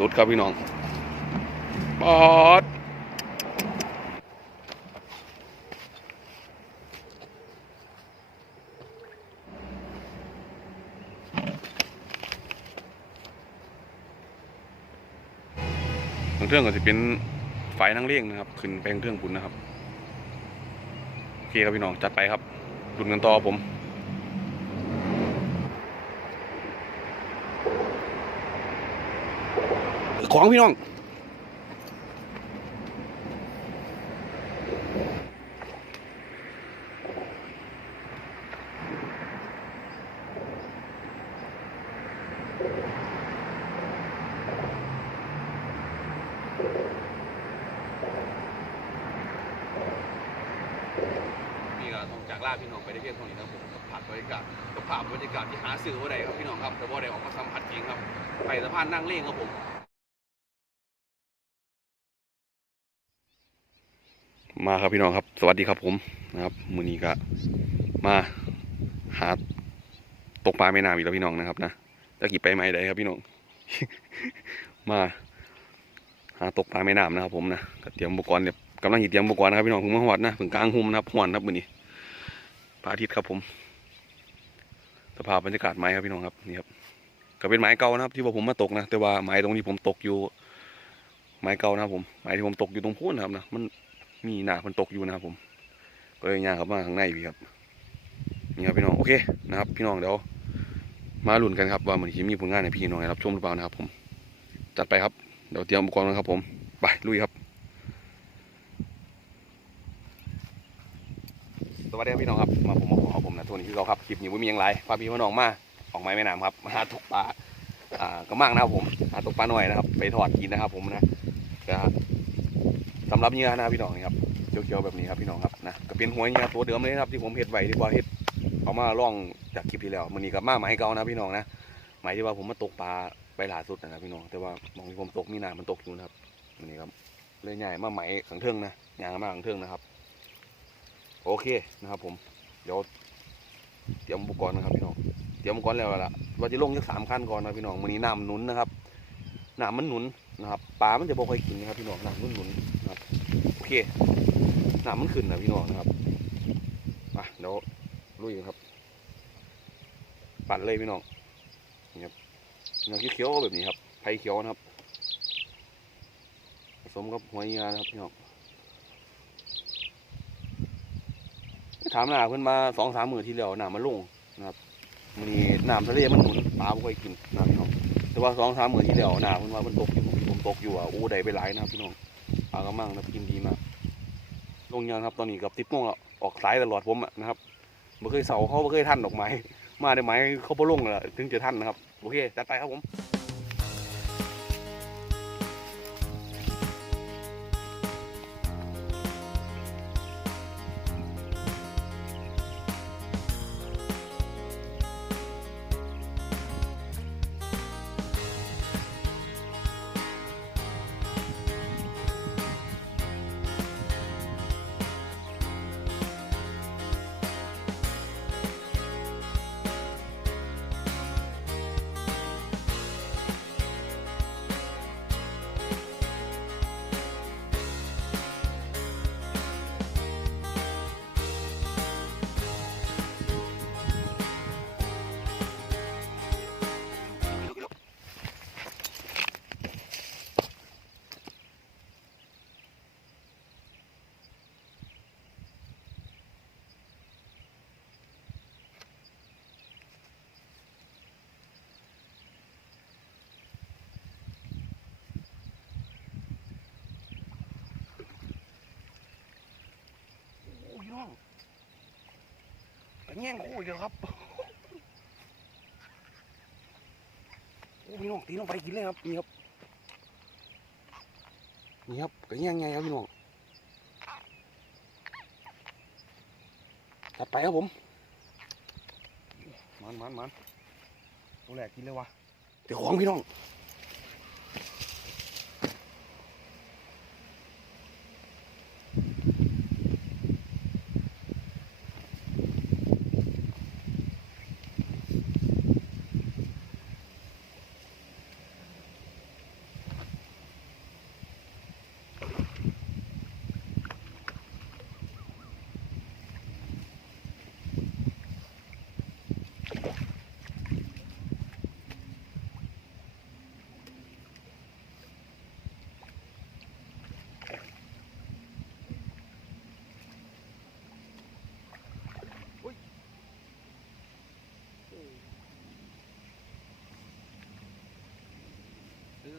สุดครับพี่น้องปอดทางเครื่องก็จะเป็นไฟนั่งเลี้ยงนะครับ ขึ้นไปทางเครื่องปุ่นนะครับ โอเคครับพี่น้อง จัดไปครับดุนกันต่อผม ของพี่น้องนี่ก็ต้องจากล่าพี่น้องไปได้เพียงเท่านี้นะครับผมกับผ่านบรรยากาศกับภาพบรรยากาศที่หาสื่อว่าใดครับพี่น้องครับแต่ว่าได้ออกมาสัมผัสจริงครับไปสะพานนั่งเล่งครับผม มาครับพี่น้องครับ สวัสดีครับผมนะครับมือนี้ก็มาหาตกปลาแม่น้ำอีกแล้วพี่น้องนะครับนะจะกี่ไปไหมได้ครับพี่น้อง มาหาตกปลาแม่น้ำนะครับผมนะกเตรียมอุปกรณ์เนี่ยกำลังหยิบเตรียมอุปกรณ์นะครับพี่น้องเพิ่งมาหอดนะเพิ่งกลางหุมนะครับหวนครับมือนี้พระอาทิตย์ครับผม สภาพบรรยากาศไม้ครับพี่น้องครับนี่ครับก็เป็นไม้เก่านะครับ ที่ว่าผมมาตกนะแต่ว่าไม้ตรงที่ผมตกอยู่ ไม้เก่านะครับผมไม้ที่ผมตกอยู่ตรงพูนนะครับนะมัน มีหนามันตกอยู่นะครับผม ก็เลยย่างเข้ามาข้างในพี่ครับ นี่ครับพี่น้อง โอเคนะครับ พี่น้องเดี๋ยวมาลุ้นกันครับว่ามันจะมีผลงานในพี่น้องรับชมหรือเปล่านะครับผม จัดไปครับ เดี๋ยวเตรียมอุปกรณ์กันครับผม ไปลุยครับ สวัสดีครับพี่น้องครับ มาผมมาขอผมนะโทนี่คือเขาครับ คลิปนี้ว่มีอย่างไรพาพี่พี่น้องมา ออกไม้แม่น้ำครับมาหาตกปลา อ่ากระมังนะครับผม หาตกปลาหน่อยนะครับ ไปทอดกินนะครับผมนะก็ สำหรับเหยื่อนะพี่น้องนี่ครับเขียวๆแบบนี้ครับพี่น้องครับนะก็เป็นหัวเงี้ยตัวเดิมเลยครับที่ผมเห็ดไว้ที่ว่าเห็ดเอามาล่องจากคลิปที่แล้วมันนี่กับมาหมายเก่านะพี่น้องนะหมายที่ว่าผมมาตกปลาไปล่าสุดนะครับพี่น้องแต่ว่าบางที่ผมตกมีน้ำมันตกอยู่นะครับมันนี่ครับเลยใหญ่มาไหมขังเทิงนะยางมาขังเทิงนะครับ โอเคนะครับ ผมเดี๋ยวเตรียมอุปกรณ์นะครับพี่น้องเตรียมอุปกรณ์แล้วละว่าจะลงสักสามขั้นก่อนนะพี่น้องมันนี้น้ำหนุนนะครับน้ำมันหนุนนะครับปลามันจะบ่ค่อยกินนะครับพี่น้องน้ำมันหนุน ครับโอเคน้ำมันขึ้นนะพี่น้องนะครับมาเดี๋ยวลุยกันครับ ปั่นเลยพี่น้องนี่ครับเนื้อเขียวๆก็แบบนี้ครับไผ่เขียวนะครับผสมกับหัวเงานะครับพี่น้องถามหนาเพิ่นมาสองสามมือที่แล้วหน้ำมันลงนะครับมันนี้น้ำทะเลมันหนุนปลาไม่ค่อยกินนะพี่น้องแต่ว่าสองสามมือที่แล้วหน้ำเพิ่นว่าเพิ่นตกอยู่ผมตกอยู่อะอู้ได้ไปหลายนะครับพี่น้อง ปลากระมังนะกินดีมากลงยังครับตอนนี้กับติดโมงแล้วออกสายตลอดผมอะนะครับไม่เคยเสาเขาไม่เคยท่านดอกไม้มาได้ไหมเขาไปลงแล้วถึงจะท่านนะครับ โอเคจัดไปครับผม แง่งโอ้ยเดียวครับโอ้ยน้องตีลงไปกินเลยครับนี่ครับนี่ครับกระแง่งไงครับพี่น้องจัดไปครับผมมันมันมันตัวแรกกินเลยวะเดี๋ยวของพี่น้อง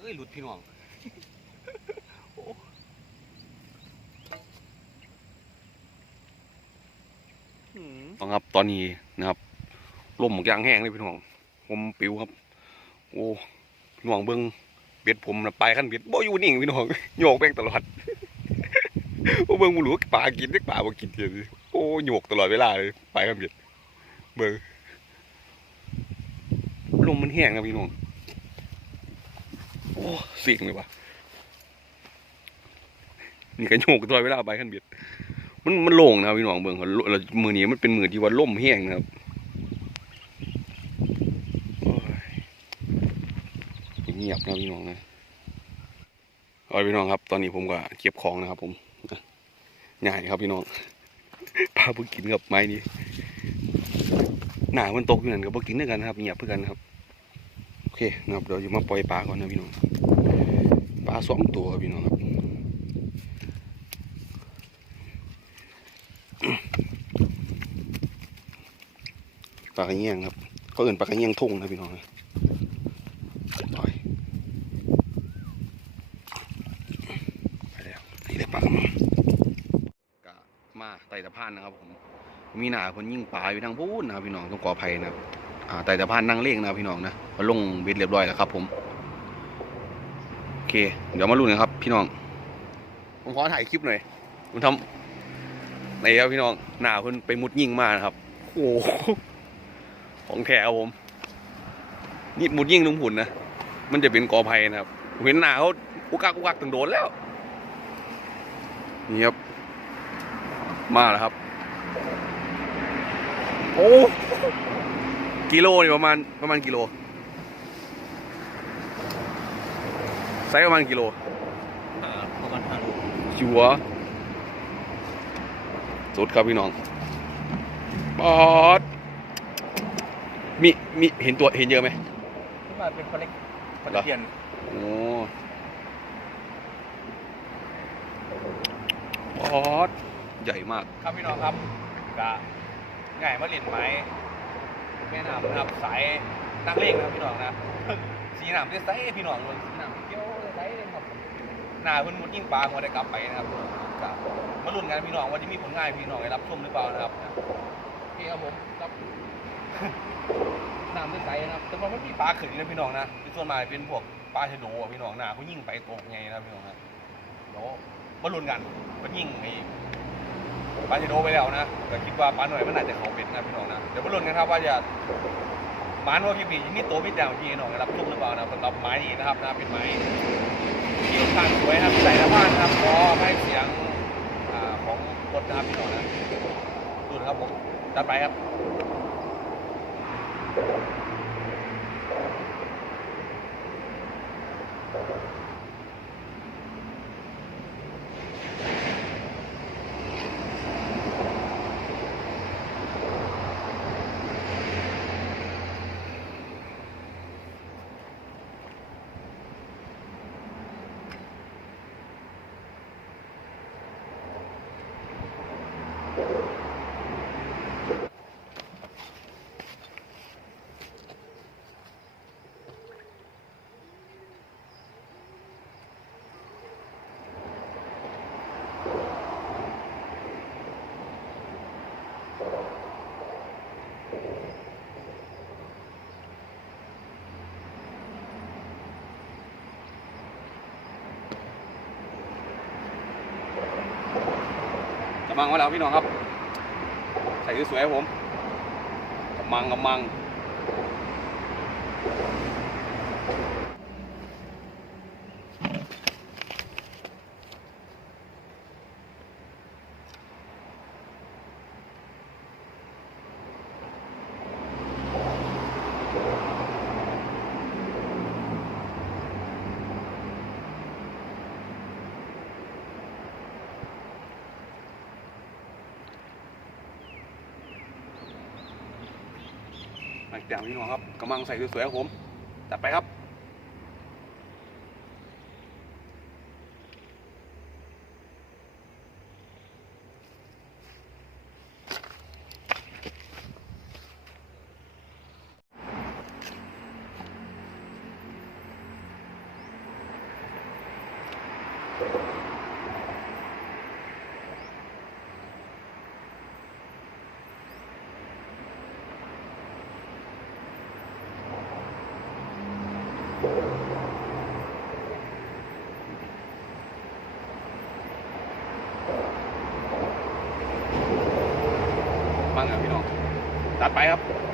เอ้ยหลุดพี่น้องโอ้หืมน้องครับตอนนี้นะครับลมหมกยางแห้งเลยพี่น้องผมปิวครับ โอ้พี่น้องเบิ้งเบ็ดผมนะไปขั้นเบ็ดบ่อยู่นิ่งพี่น้องโยกแบงตลอดโอ้เบิ้งมูรู้ปลากินเด็กปลาบ่กินเทียนโอ้โยกตลอดเวลาเลยไปขั้นเบ็ดเบิ้งลมมันแห้งนะพี่น้องโอ้ เสิ่งเลยว่ะนี่ก็โยกตลอดเวลาไปขั้นเบ็ดมันมันโล่งนะพี่น้องเบิ่งเขาเรามือนี้มันเป็นมือที่ว่าล่มแห้งนะครับเงียบนะพี่น้องนะเอาพี่น้องครับ ตอนนี้ผมก็เก็บของนะครับ ผมง่ายครับพี่น้องพาเพิ่งกินกับไม้นี้หนามันตกอยู่นั่นกับพวกกินด้วยกันนะครับเงียบเพื่อกันครับ อเคนะครับเดี๋ยวอยู่มาปล่อยปลาก่อนนะพี่น้องปลาสองตัวครับพี่น้องครับปลากระเงี้ยงครับเขาเอื่นปลากระเงี้ยงทุ่งนะพี่น้องนะต่อยไปแล้วนี่ได้ปลากกะมาไต่ตะพานนะครับผมมีหนาคนยิ่งปลาอยู่ทางพูนนะครับพี่น้องต้องขออภัยนะครับไต่ตะพานนั่งเล่งนะพี่น้องนะ เขาลงเบ็ดเรียบร้อยแล้วครับ ผมโอเค เดี๋ยวมาลุ้นกันครับ พี่น้องผมขอถ่ายคลิปหน่อยผมทำในครับพี่น้องหนาคนไปมุดยิงมานะครับโอ้โหของแท้ครับผม นี่หมุดยิ่งลุงผุนนะมันจะเป็นกอไผ่นะครับผมเห็นหนาเขาอุกักอุกักถึงโดนแล้วนี่ครับมาแล้วครับ โอ้กิโลนี่ประมาณประมาณกิโล ไซส์ประมาณกิโลอ่าประมาณห้าลูกชัวร์สุดครับพี่น้องปอดมีมีเห็นตัวเห็นเยอะไหมขึ้นมาเป็นคนเล็กคนเหรอเทียนโอ้ปอดใหญ่มาก ครับพี่น้องครับกะง่ายมาเล่นไม้แม่น้ำนะครับสายนักเลงนะครับพี่น้องนะสีน้ำที่ใสพี่น้องเลยสีน้ำเขียวใสเลยครับ หน้าเพิ่นมุดยิ่งปลาหัวได้กลับไปนะครับมาลุ้นกันพี่น้องว่าจะมีผลงานให้พี่น้องได้รับชมหรือเปล่านะครับโอเครับผมครับน้ำที่ใสนะครับแต่ว่ามันมีปลาขึ้นนะพี่น้องนะที่ส่วนมากเป็นพวกปลาชะโดอะพี่น้องหน้าเขายิ่งไปตกไงนะพี่น้องนะเดี๋ยวมาลุ้นกันมันยิ่งไอ้ปลาจะโดไปแล้วนะแต่คิดว่าปลาหน่อยมันอาจจะเขาเป็นนะพี่น้องนะเดี๋ยวมาลุ้นกันครับว่าจะหมานว่าพี่บีนี่โตพี่แจ๋วพี่น้องรับชมหรือเปล่านะสำหรับไม้นี้นะครับนะเป็นไม้ ที่ค่อนข้างสวยครับใส่ละผ้านครับขอให้เสียงอของรถนะครับพี่น้องนะดูนะครับผมจัดไปครับ มังมาแล้วพี่น้องครับ ใส่สวยๆผมกำมังกำมัง แต้มพี่น้องครับกำลังใส่สวยๆครับผมจัดไปครับ ตัดไปครับ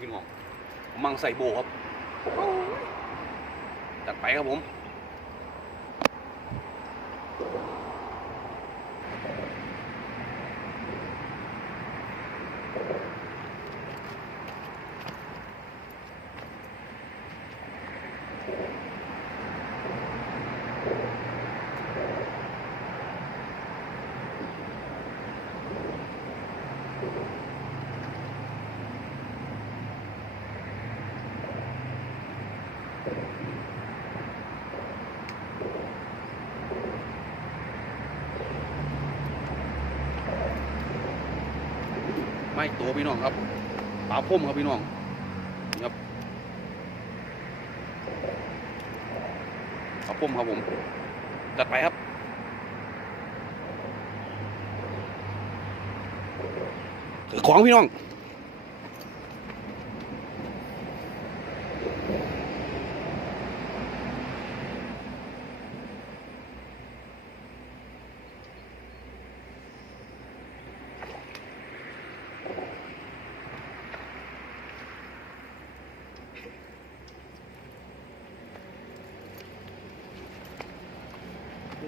พี่น้องมังใส่โบครับจัดไปครับผม ตัวพี่น้องครับปลาพุ่มครับพี่น้องครับปลาพุ่มครับผมจัดไปครับถือของพี่น้อง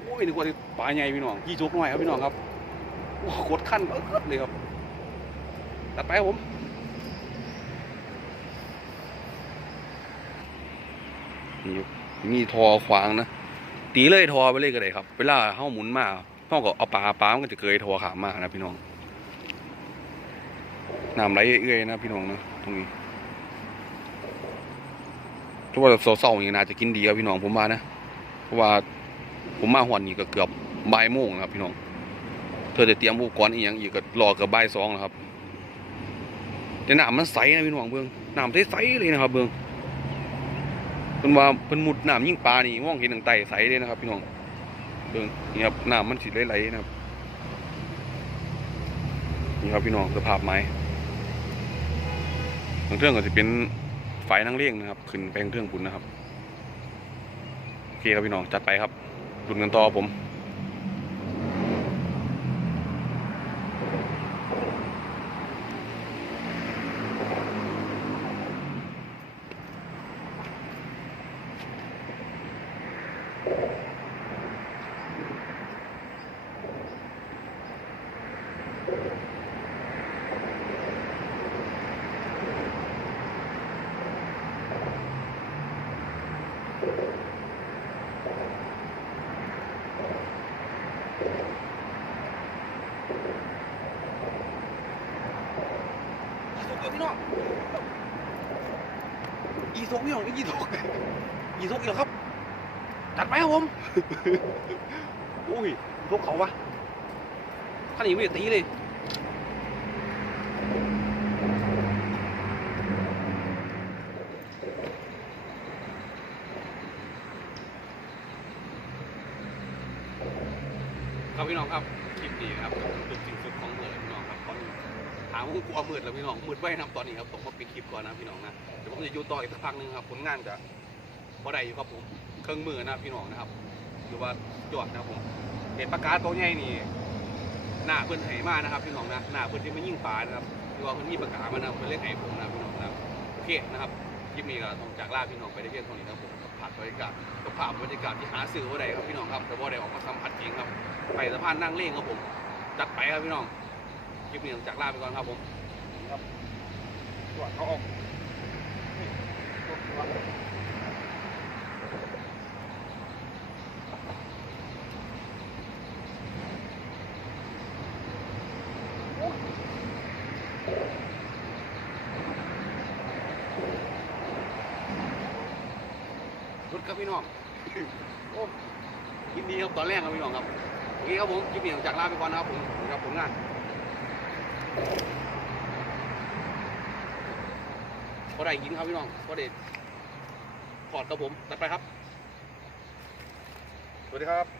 อ้ยนึกว่าปลาใหญ่พี่น้องยี่จกหน่อยครับพี่น้องครับโคตรขั้นเอิ๊ดเลยครับตัดไปครับผมนี่ครับมีทอขวางนะตีเลยทอไปเลยก็ได้ครับ เวลาเข้าหมุนมาเข้าก็เอาปลาปลามันก็จะเกยทอขามมานะพี่น้องน้ำไหลเอื้อยนะพี่น้องนะตรงนี้ถ้าว่าเศร้าๆอย่างนี้น่าจะกินดีครับพี่น้องผมว่านะเพราะว่า ผมมาหวนนี่ก็เกือบบ่ายโมงนะครับพี่น้อง เธอจะเตรียมอุปกรณ์อีกอย่างอีกก็รอเกือบบ่ายสองแล้วครับ แต่น้ำมันใสนะพี่น้องเบิ่งน้ำใสๆเลยนะครับเบิ่งเพิ่นว่าเพิ่นมุดน้ำยิ่งปลานี่มองเห็นตั้งไตใสเลยนะครับ พี่น้องเบิ่งนี่ครับน้ำมันสิไหลๆนะครับนี่ครับพี่น้องสภาพไม้ทางเครื่องก็จะเป็นไฟนั่งเลี้ยงนะครับ ขึ้นไปทางเครื่องปุ่นนะครับโอเคครับพี่น้องจัดไปครับ ดุนกันต่อผม อีสกพี่น้องอีสกพี่น้องอีสกอีสกอีกแล้วครับ จัดไปครับผมอุ้ยพวกเขาวะท่านนี้ไม่ได้ตีเลยครับพี่น้องครับคลิปนี้นะครับสุดของเมืองพี่น้องครับตอนนี้ถามว่ากลัวมืดแล้วพี่น้องมืดไว้นะตอนนี้ครับผมก็ปิดคลิปก่อนนะพี่น้องนะเดี๋ยวผมจะอยู่ต่ออีกสักพักหนึงครับผลงานจะพอได้อยู่ครับผมเครื่องมือนะพี่น้องนะครับหรือว่ายอดนะผมเห็นปากกาตัวใหญ่นี่หน้าเพิ่นไหมานะครับพี่น้องนะหน้าเพิ่นที่ไม่ยิ่งปานะครับที่ว่าเพิ่นมีปากกามานะเพิ่นเล่นไหผมนะพี่น้องนะโอเคนะครับคลิปนี้ก็ต้องจากลาพี่น้องไปได้เพียงเท่านี้นะผมกับผ่านบรรยากาศกับภาพบรรยากาศที่หาสื่อว่าใดครับพี่น้องครับแต่ว่าได้ออกมาสัมผัสจริงครับไปสะพานนั่งเล่งครับผมจัดไปครับพี่น้อง คลิปนี้ต้องจากลาไปก่อนครับผมครับตรวจเขาออกรถครับพี่น้องโอ้ยินดีครับตอนแรกครับพี่น้องครับโอเคครับผมคลิปนี้ต้องจากลาไปก่อนนะครับผมกับผมงาน พอได้ยิงครับพี่น้องพอเด็ดขอดครับผมตัดไปครับ สวัสดีครับ